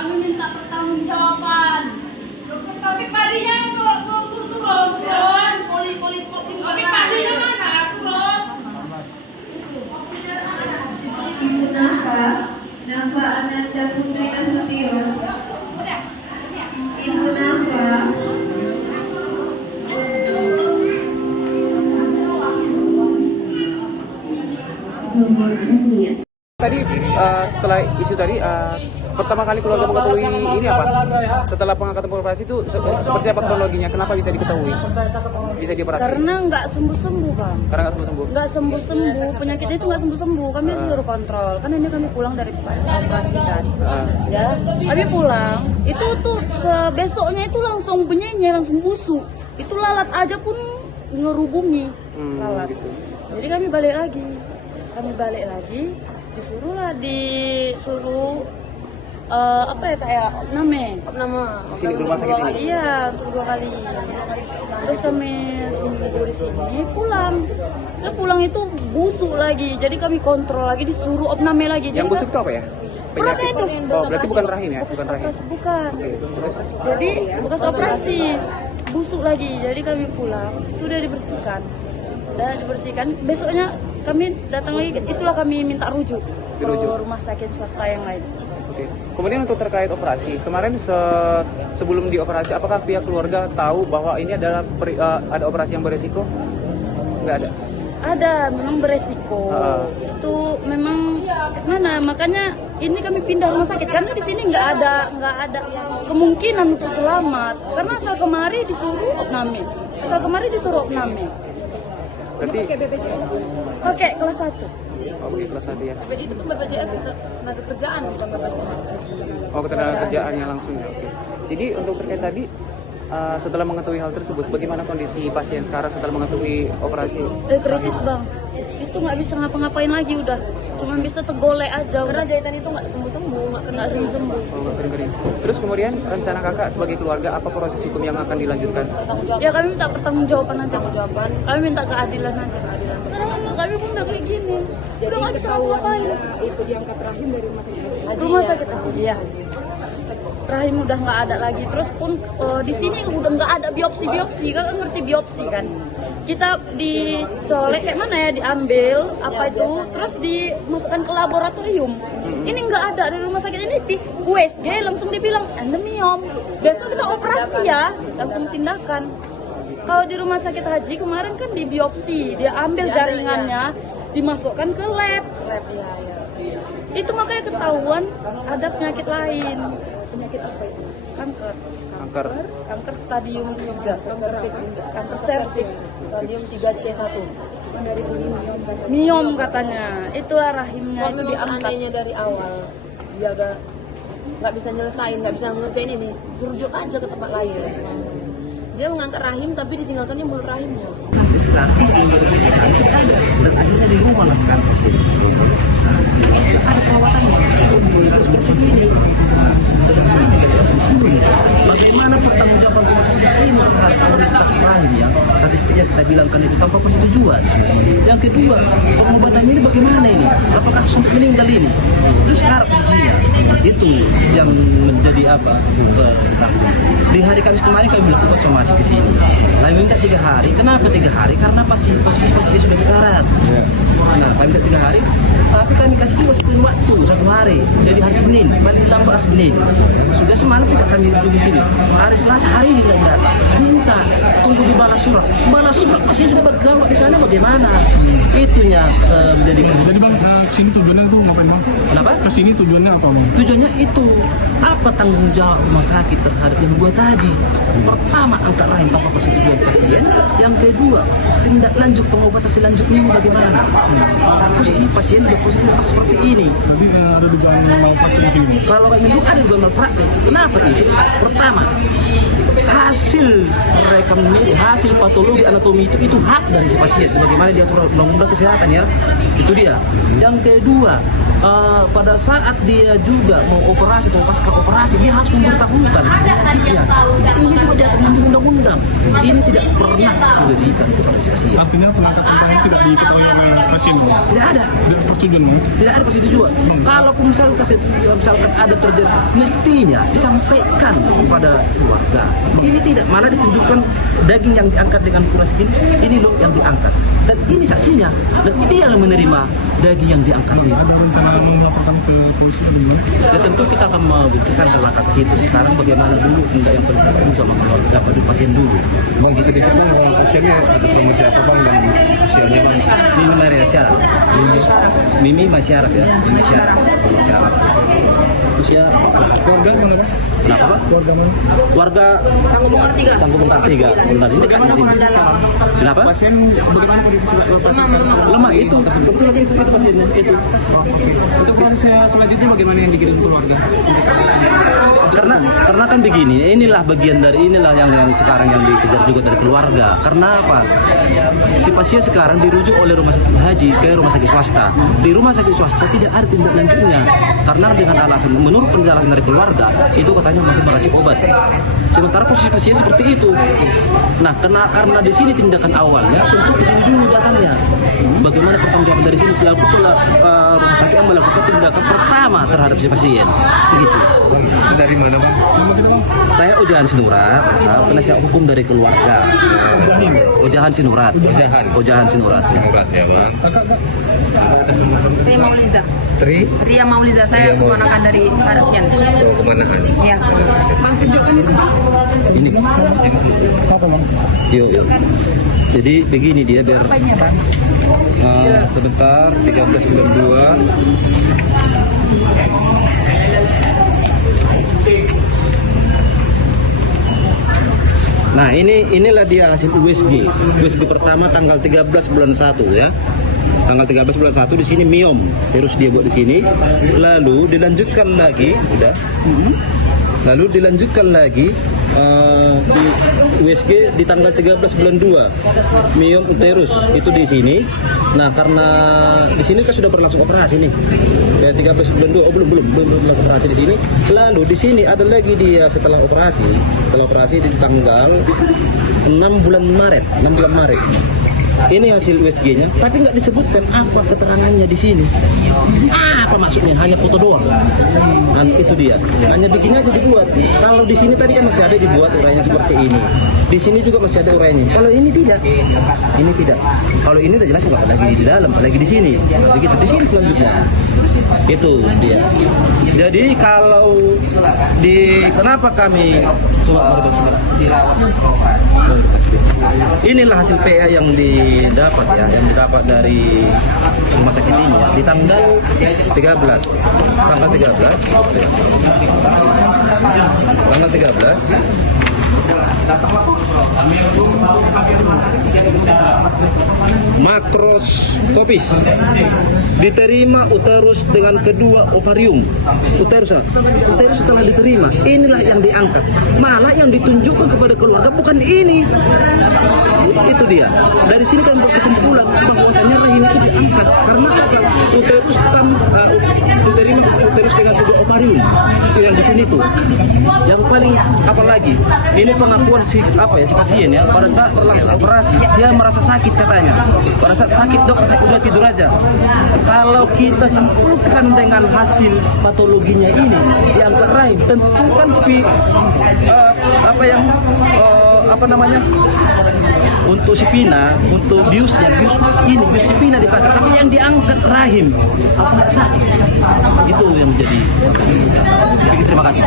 Kami minta pertanggungjawaban. Dokter Taufik padinya suruh turun. Poli Taufik padinya mana? Turun. Ibu Nafa Ananda Putri Nasution. Ibu Nafa. Tadi setelah isu tadi pertama kali keluarga mengetahui ini apa? Setelah pengangkatan operasi itu seperti apa kronologinya? Kenapa bisa diketahui? Bisa dioperasi? Karena nggak sembuh-sembuh, Bang. Karena nggak sembuh-sembuh. Nggak sembuh-sembuh, penyakitnya itu nggak sembuh-sembuh. Kami disuruh kontrol. Kan ini kami pulang dari operasi kan. Ya, kami pulang. Itu tuh besoknya itu langsung penyenyi, langsung busuk. Itu lalat aja pun ngerubungi lalat. Gitu. Jadi kami balik lagi. Disuruh apa ya kayak opname Sini ke rumah sakit ini? Iya, untuk 2 kali. Terus kami seminggu di sini pulang itu busuk lagi. Jadi kami kontrol lagi, disuruh opname lagi. Yang busuk itu apa ya? Penyakit. Itu. Oh, berarti bukan rahim ya? Bukan rahim. Bukan. Oke, terus? Jadi bekas operasi busuk lagi. Jadi kami pulang itu udah dibersihkan. Besoknya kami datang lagi, itulah kami minta rujuk ke rumah sakit swasta yang lain. Oke. Kemudian untuk terkait operasi, kemarin sebelum dioperasi, apakah pihak keluarga tahu bahwa ini adalah ada operasi yang beresiko? Nggak ada. Ada, memang beresiko. Itu memang mana? Makanya ini kami pindah rumah sakit karena di sini nggak ada kemungkinan untuk selamat. Karena asal kemari disuruh opname. Berarti Oke, kelas 1. Oke, kelas 1 ya. Itu kan BPJS tenaga kerjaan bukan BPJS. Oh, ketenaga kerjaannya langsung ya. Oke. Jadi untuk terkait tadi setelah mengetahui hal tersebut, bagaimana kondisi pasien sekarang setelah mengetahui operasi? Kritis, Bang. Itu nggak bisa ngapa-ngapain lagi udah. Cuma bisa tegolek aja. Karena jahitan itu nggak sembuh-sembuh, nggak sembuh. Oh, nggak kering-kering. Terus kemudian rencana kakak sebagai keluarga apa proses hukum yang akan dilanjutkan? Ya kami minta pertanggungjawaban aja. Kami minta keadilan aja. Karena memang kami pun udah kayak gini. Udah nggak bisa ngapa-ngapain. Itu diangkat rahim dari rumah sakit. Rumah sakit Haji. Iya. Rahim udah nggak ada lagi. Terus pun di sini udah nggak ada biopsi. Kakak ngerti biopsi kan? Kita dicolek kayak mana ya, diambil apa itu, terus dimasukkan ke laboratorium. Ini nggak ada di rumah sakit ini, di USG langsung dibilang endemium. Besok kita operasi ya, langsung tindakan. Kalau di rumah sakit Haji kemarin kan di biopsi, dia ambil jaringannya, dimasukkan ke lab. Itu makanya ketahuan ada penyakit lain. Penyakit apa itu? Kanker stadium 3, kanker serviks stadium 3C1. Dari sini Miom katanya. Itulah rahimnya kalau itu memang diangkat. seandainya dari awal dia udah nggak bisa nyelesain, nggak bisa ngerjain ini, rujuk aja ke tempat lain. Dia mengangkat rahim tapi ditinggalkannya mulut rahimnya. Sampai sekarang belum diselesaikan ada, dan akhirnya di rumah lah sekarang pasien. Ada perawatannya harus bersegini. Bagaimana pertanggungjawaban rumah sakit ini terhadap pemerintah rahim ya? Statistiknya kita bilangkan itu tanpa persetujuan. Yang kedua, pengobatan ini bagaimana ini? Apakah sampai meninggal ini? Terus sekarang isinya itu yang menjadi apa? Di hari Kamis kemarin kami melakukan somasi ke sini. Kami minta 3 hari. Kenapa 3 hari? Karena posisi pasien sudah sekarat. Nah, kami minta 3 hari. Tapi kami kasih juga 10 waktu 1 hari. Jadi hari Senin, nanti tambah hari Senin. Sudah semalam kita kami duduk di sini. Hari Selasa hari ini tidak datang. Minta tunggu di balas surat. Balas surat pasien sudah bergawat di sana bagaimana? Itu yang menjadi. Jadi bang, kesini tujuannya tuh ngapain bang? Kenapa? Kesini tujuannya apa bang? Tujuannya itu apa tanggung jawab rumah sakit terhadap yang 2 tadi? Pertama, angkat rahim tanpa persetujuan pasien. Yang kedua, tindak lanjut pengobatan selanjutnya bagaimana? Posisi pasien sudah posisi seperti ini. Jadi ada dugaan malpraktik di sini. Kalau minggu ada dugaan malpraktik. Kenapa itu? Pertama, hasil rekam medis, hasil patologi anatomi itu hak dari si pasien sebagaimana diatur oleh undang-undang kesehatan ya. Itu dia. Yang kedua, pada saat dia juga mau operasi atau pasca operasi dia harus memberitahukan. Ya, ini juga dia menurut undang-undang. Ini tidak pernah diberikan kepada si pasien. Artinya pengangkatan rahim tidak diketahui oleh pasien. Tidak ada. Tidak persetujuan. Tidak ada persetujuan. Kalaupun misalkan ada terjadi, mestinya disampaikan kepada keluarga. Ini tidak, malah ditunjukkan daging yang diangkat dengan kuras ini loh yang diangkat. Dan ini saksinya. Dan dia yang menerima daging yang diangkat ini. Ada rencana melaporkan ke polisi atau gimana? Ya tentu kita akan membuktikan langkah ke situ. Sekarang bagaimana dulu tindak yang paling penting sama keluarga pada pasien dulu. Bang, kita dikit bang, pasiennya atas nama siapa bang dan usianya bang? Mimi Maria Syaraf. Mimi Masyaraf ya. Mimi Syaraf. Usia Keluarga mana bang? kenapa Pak? Keluarga mana? Warga Tanggung Bongkar 3. Tanggung Bongkar 3. Benar, ini dekat di sini. Kenapa? Pasien bagaimana kondisi pasien sekarang? Lemah itu. Betul lagi itu pasiennya itu. Untuk proses selanjutnya bagaimana yang dikirim keluarga? Karena kan begini, inilah bagian dari inilah yang sekarang yang dikejar juga dari keluarga. Karena apa? Si pasien sekarang dirujuk oleh rumah sakit haji ke rumah sakit swasta. Di rumah sakit swasta tidak ada tindak lanjutnya karena dengan alasan menurut penjelasan dari keluarga itu katanya masih meracik obat. Sementara posisi pasien seperti itu. Nah, karena di sini tindakan awalnya tentu di sini dulu datangnya. Bagaimana pertanggungjawaban dari sini selaku rumah sakit yang melakukan tindakan pertama terhadap si pasien. Begitu. Dari mana bang? Nama kita bang? Saya Ojahan Sinurat, asal penasihat hukum dari keluarga. Ojahan Sinurat. Ojahan Sinurat. Obat ya bang. Ria Mauliza. Tri? Ria Mauliza, saya keponakan dari pasien. Kemanaan? Iya. Ini. Apa bang? Yuk. Jadi begini dia biar sebentar 1392. Nah, inilah dia hasil USG. USG pertama tanggal 13 bulan 1 ya. Tanggal 13 bulan 1 di sini miom. Terus dia buat di sini. Lalu dilanjutkan lagi, udah. Lalu dilanjutkan lagi di USG di tanggal 13 bulan 2 miom uterus itu di sini. Nah, karena di sini kan sudah berlangsung operasi nih. Ya 13 bulan 2 belum operasi di sini. Lalu di sini ada lagi dia setelah operasi di tanggal 6 bulan Maret. Ini hasil USG-nya, tapi nggak disebutkan apa keterangannya di sini. Apa maksudnya? Hanya foto doang. Dan itu dia. Hanya begini aja dibuat. Kalau di sini tadi kan masih ada dibuat urainya seperti ini. Di sini juga masih ada urainya. Kalau ini tidak. Ini tidak. Kalau ini udah jelas nggak lagi di dalam, lagi di sini. Begitu. Di sini selanjutnya. Itu dia. Jadi kalau kenapa kami inilah hasil PA yang didapat dari rumah sakit ini ya, di tanggal 13 makroskopis diterima uterus dengan kedua ovarium. Uterus telah diterima, inilah yang diangkat, malah yang ditunjukkan kepada keluarga bukan ini. Itu dia. Dari sini kan berkesimpulan bahwasanya rahim itu diangkat karena apa? Uterus diterima uterus dengan kedua ovarium. Itu yang di sini tuh. Yang paling apalagi ini pengakuan si pasien ya, pada saat berlangsung operasi dia merasa sakit katanya. Pada saat sakit dok udah tidur aja. Kalau kita simpulkan dengan hasil patologinya ini diangkat rahim, tentu kan untuk sipina, untuk bius sipina dipakai, tapi yang diangkat rahim apa sakit? Itu yang menjadi. Terima kasih.